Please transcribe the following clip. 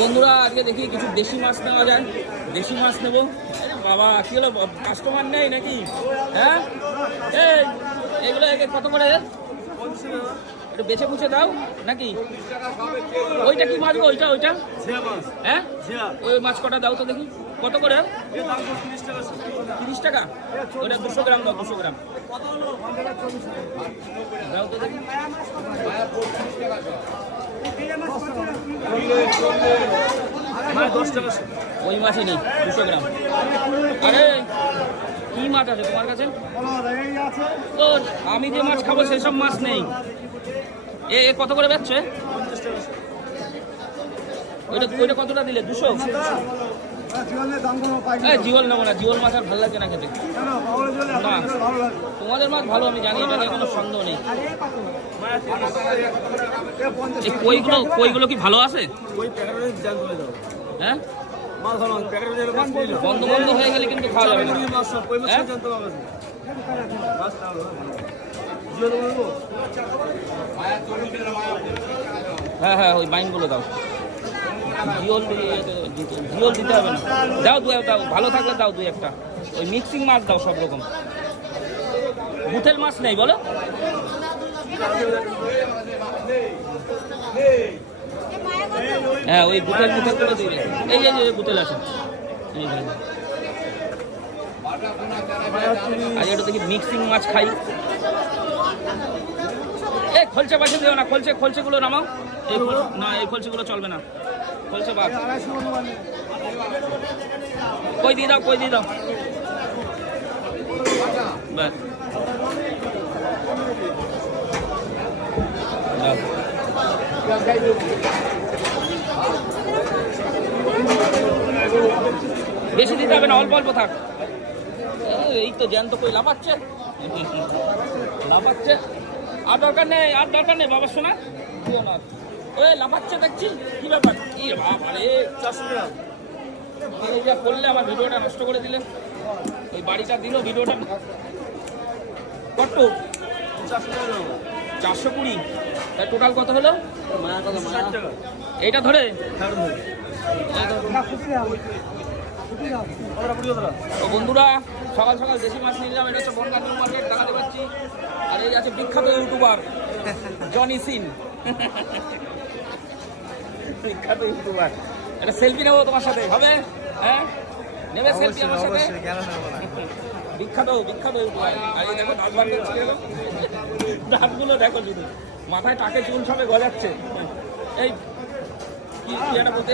বন্ধুরা আজকে দেখি কিছু দেশি মাছ নেওয়া যায়, দেশি মাছ নেবো। আরে বাবা কি হলো, কাস্টমার নেই নাকি? হ্যাঁ এই এগুলো কত করে? একটু বেছে বুঝে দাও নাকি? ওইটা কি মাছ গো? ওইটা ওইটা হ্যাঁ ওই মাছ কটা দাও তো দেখি, কত করে? 30 টাকা। ওইটা 200 গ্রাম দাও, 200 গ্রাম দাও তো দেখি। ওই মাছই নেই, 200 গ্রাম। আরে কি মাছ আছে তোমার কাছে? তো আমি যে মাছ খাবো সেসব মাছ নেই। এ কত করে বেচছে? ওইটা ওইটা কতটা দিলে? 200? জিওল নেবো না, জিওল মাছ আর ভালো লাগে না খেতে। না তোমাদের মাছ ভালো আমি জানি, এটা নিয়ে কোনো সন্দেহ নেই। এই কইগুলো কি ভালো আছে? হ্যাঁ বন্ধ বন্ধ হয়ে গেলে কিন্তু খাওয়া যাবে না। হ্যাঁ হ্যাঁ ওই বাইনগুলো দাও। জিওল দিতে হবে না, দাও দাও ভালো থাকলে দাও দুই একটা। ওই মিক্সিং মাছ দাও সব রকম। বুটেল মাছ নেই বলো? হ্যাঁ ওই বুটেলগুলো দিবে। এই যে বুটেল আছে, আজ একটু দেখি মিক্সিং মাছ খাই। এই খলচে পাশে দিও না, খলচেগুলো নামাও। না এই খলচেগুলো চলবে না, খলচে বাদ। কই দিয়ে দাও, কই দিয়ে দাও। ব্যাস বেশি দিতে হবে না, অল্প অল্প থাক। এই তো জ্যান্ত কই লাফাচ্ছে, লাফাচ্ছে। আর দরকার নেই, আর দরকার নেই বাবা শোনা। ওই লাফাচ্ছে দেখছি, কি ব্যাপার? কি বাবা রে, 400 গ্রাম এই যা করলে, আমার ভিডিওটা নষ্ট করে দিলে। ওই বাড়িটা দিল ভিডিওটা কত? 420। তাই টোটাল কত হলো? এইটা ধরে বন্ধুরা সকাল সকাল দেশি মাছ নিলাম। এটা হচ্ছে বনগাঁ নিউ মার্কেট, দেখাতে পাচ্ছি। আর এই আছে বিখ্যাত ইউটিউবার জনি সিন, বিখ্যাত ইউটিউবার। একটা সেলফি নেবো তোমার সাথে, হবে? হ্যাঁ নেবে সেলফি আমার সাথে? বিখ্যাত বিখ্যাত ইউটিউবার। আর এই দেখো দাঁত বার করছে, দাঁতগুলো দেখো শুধু, মাথায় টাকে চুল সবে গজাচ্ছে। এই কি একটা বলতে